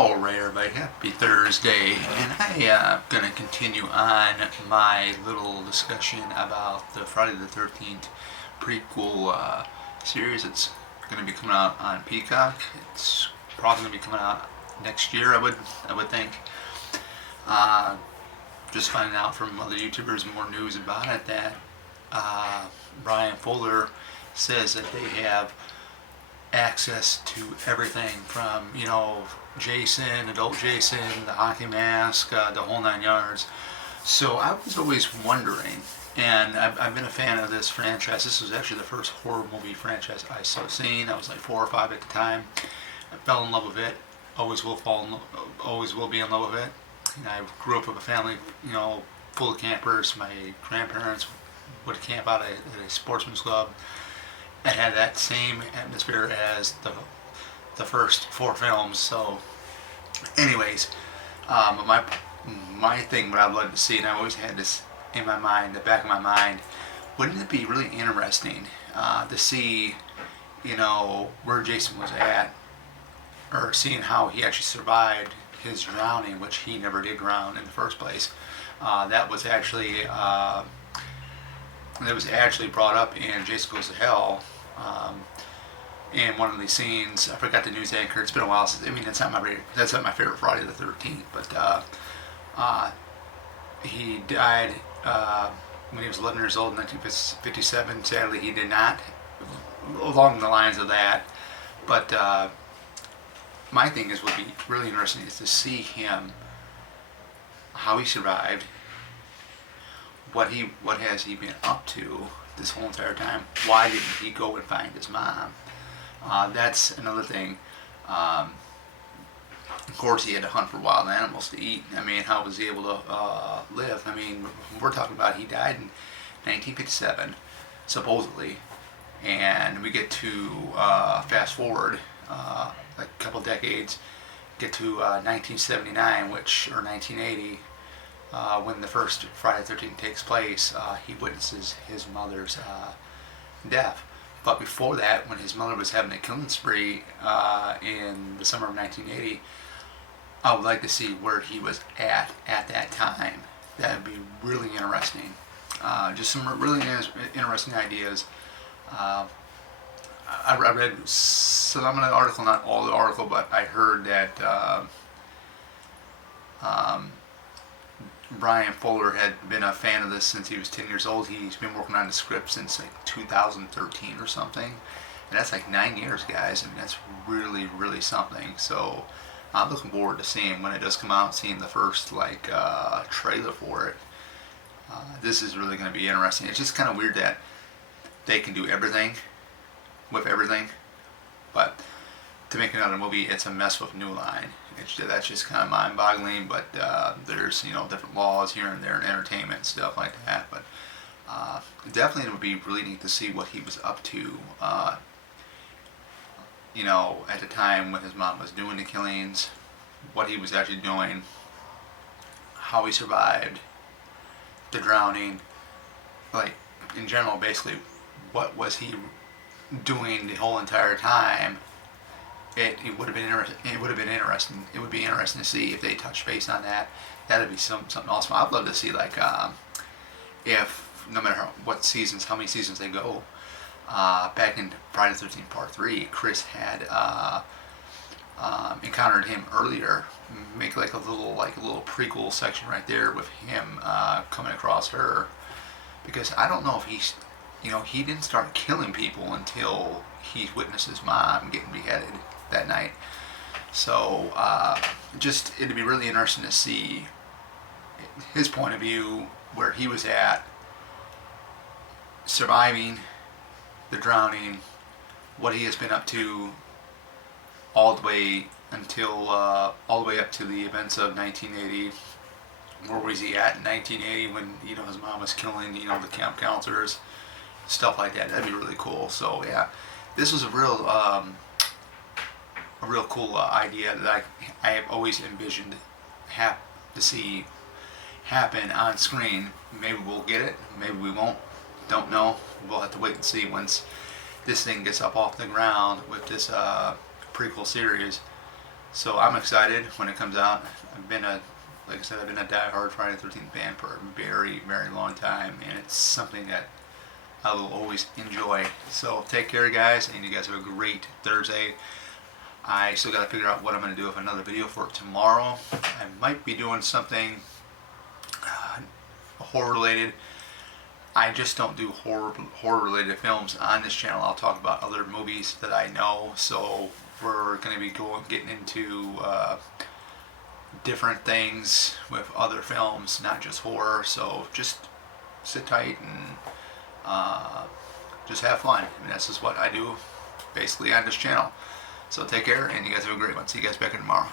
Alright everybody, happy Thursday, and I'm going to continue on my little discussion about the Friday the 13th prequel series. It's going to be coming out on Peacock. It's probably going to be coming out next year, I would think. Just finding out from other YouTubers more news about it that Brian Fuller says that they have access to everything from, Jason, adult Jason, the hockey mask, the whole nine yards. So I was always wondering, and I've been a fan of this franchise. This was actually the first horror movie franchise I seen. I was like 4 or 5 at the time. I fell in love with it. Always will be in love with it. And I grew up with a family, full of campers. My grandparents would camp out at a sportsman's club. It had that same atmosphere as the first 4 films. So, anyways, my thing, what I'd love to see, and I always had this in my mind, the back of my mind, wouldn't it be really interesting to see, where Jason was at, or seeing how he actually survived his drowning, which he never did drown in the first place. That was actually brought up in Jason Goes to Hell. In one of these scenes, I forgot the news anchor. It's been a while since. That's not my favorite Friday the 13th. But he died when he was 11 years old in 1957. Sadly, he did not. Along the lines of that, but my thing would be really interesting is to see him, how he survived. What has he been up to this whole entire time? Why didn't he go and find his mom? That's another thing. Of course, he had to hunt for wild animals to eat. How was he able to live? We're talking about he died in 1957, supposedly, and we get to fast forward a couple decades, get to 1979, or 1980. When the first Friday the 13th takes place, he witnesses his mother's death. But before that, when his mother was having a killing spree in the summer of 1980, I would like to see where he was at that time. That would be really interesting. Just some really interesting ideas. I read some of the article, not all the article, but I heard that Brian Fuller had been a fan of this since he was 10 years old. He's been working on the script since like 2013 or something. And that's like 9 years, guys. That's really, really something. So I'm looking forward to seeing when it does come out, seeing the first trailer for it. This is really going to be interesting. It's just kind of weird that they can do everything with everything. But to make another movie, it's a mess with New Line. That's just kind of mind-boggling, but there's different laws here and there in entertainment and stuff like that. But definitely it would be really neat to see what he was up to, at the time when his mom was doing the killings, what he was actually doing, how he survived the drowning, in general, basically, what was he doing the whole entire time. It would have been interesting. It would be interesting to see if they touch base on that. That'd be something awesome. I'd love to see if no matter how many seasons they go. Back in Friday the 13th Part 3, Chris had encountered him earlier. Make a little prequel section right there with him coming across her, because I don't know if he didn't start killing people until he witnessed his mom getting beheaded that night. So it'd be really interesting to see his point of view, where he was at, surviving the drowning, what he has been up to all the way up to the events of 1980. Where was he at in 1980 when his mom was killing the camp counselors, stuff like that? That'd be really cool. So yeah, this was a real cool idea that I have always envisioned to see happen on screen. Maybe we'll get it, maybe we won't. Don't know. We'll have to wait and see once this thing gets up off the ground with this prequel series. So I'm excited when it comes out. Like I said, I've been a die-hard Friday the 13th fan for a very, very long time, and it's something that I will always enjoy. So take care, guys, and you guys have a great Thursday. I still got to figure out what I'm going to do with another video for tomorrow. I might be doing something horror related. I just don't do horror related films on this channel. I'll talk about other movies that I know. So we're going to be getting into different things with other films, not just horror. So just sit tight and just have fun. I mean, that's just what I do basically on this channel. So take care, and you guys have a great one. See you guys back in tomorrow.